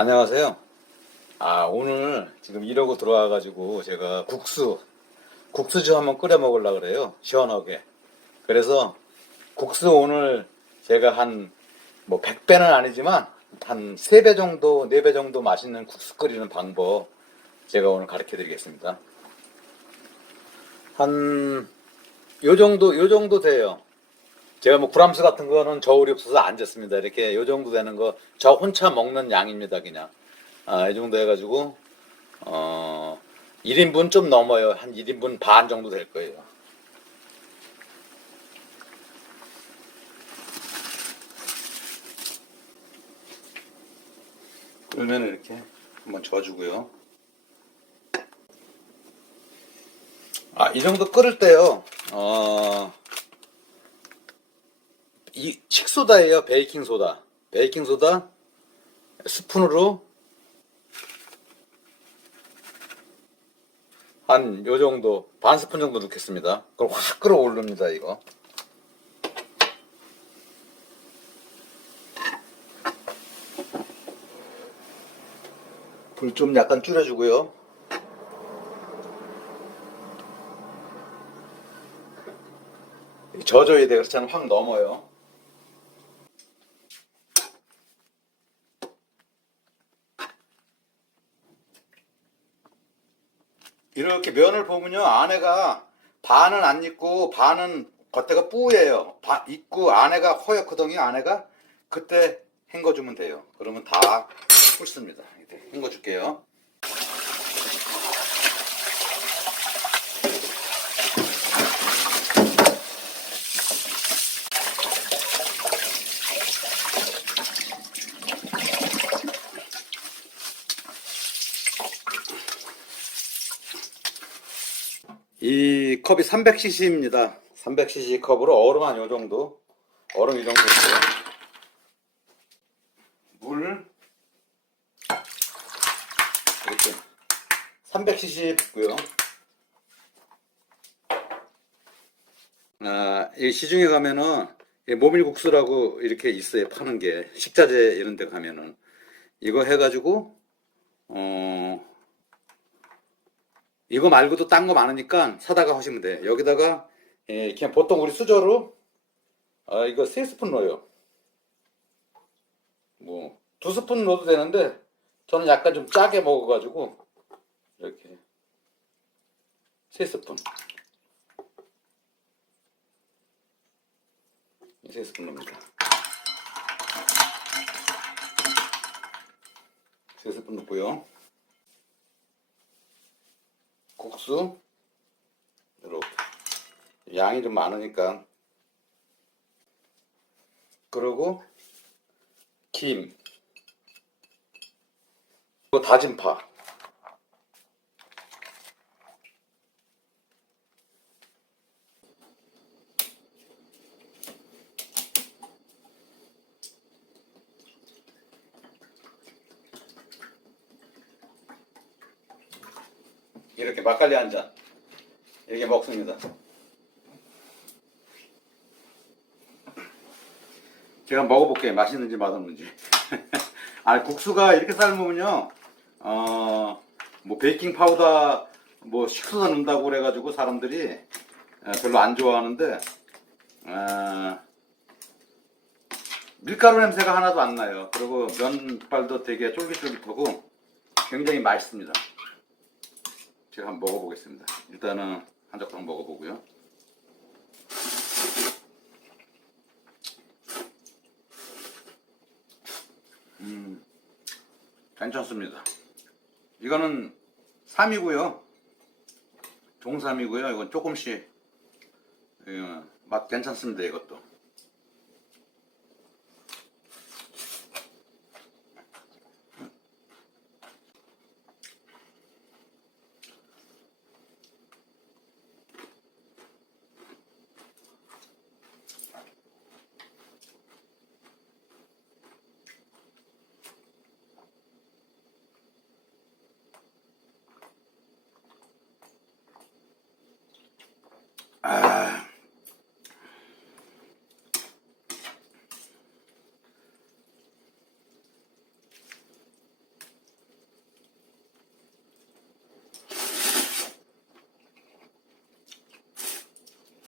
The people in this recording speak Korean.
안녕하세요. 아, 오늘 지금 이러고 들어와가지고 제가 국수, 국수주 한번 끓여 먹으려고 그래요. 시원하게. 그래서 국수 오늘 제가 한, 뭐 100배는 아니지만 한 3배 정도, 4배 정도 맛있는 국수 끓이는 방법 제가 오늘 가르쳐 드리겠습니다. 한, 요 정도, 요 정도 돼요. 제가 뭐 구람수 같은 거는 저울이 없어서 안 쟀습니다. 이렇게 요 정도 되는 거 저 혼자 먹는 양입니다. 그냥 아, 이 정도 해가지고 어 1인분 좀 넘어요. 한 1인분 반 정도 될 거예요. 그러면 이렇게 한번 저어주고요. 아, 이 정도 끓을 때요. 어, 이 식소다예요. 베이킹 소다. 베이킹 소다 스푼으로 한 요 정도 반 스푼 정도 넣겠습니다. 그럼 확 끓어오릅니다, 이거. 불 좀 약간 줄여주고요. 져줘야 돼. 그렇지 않으면 확 넘어요. 이렇게 면을 보면요 안에가 반은 안 익고 반은 겉에가 뿌예요. 바, 익고 안에가 허옇거든요 안에가. 그때 헹궈주면 돼요. 그러면 다. 이렇게 헹궈줄게요 이 컵이 300cc입니다. 300cc 컵으로 얼음 한 요 정도. 얼음 이 정도 있고요. 물. 이렇게 300cc 붓고요. 아, 이 시중에 가면은 이 모밀국수라고 이렇게 있어요 파는 게. 식자재 이런 데 가면은. 이거 해가지고 어 이거 말고도 딴 거 많으니까 사다가 하시면 돼. 여기다가 예, 그냥 보통 우리 수저로 아 이거 세 스푼 넣어요. 뭐 두 스푼 넣어도 되는데 저는 약간 좀 짜게 먹어가지고 이렇게 세 스푼 세 스푼 넣습니다. 세 스푼 넣고요. 국수. 이렇게. 양이 좀 많으니까. 그리고 김. 그리고 다진 파 이렇게 막걸리 한 잔 이렇게 먹습니다. 제가 먹어볼게요. 맛있는지 맛없는지. 아 국수가 이렇게 삶으면요, 어, 뭐 베이킹 파우더, 뭐 식소다 넣는다고 그래가지고 사람들이 에, 별로 안 좋아하는데, 어, 밀가루 냄새가 하나도 안 나요. 그리고 면발도 되게 쫄깃쫄깃하고 굉장히 맛있습니다. 제가 한번 먹어보겠습니다. 일단은 한 젓가락 먹어보고요. 음, 괜찮습니다. 이거는 3이고요. 동삼이고요. 이건 조금씩 예, 맛 괜찮습니다. 이것도.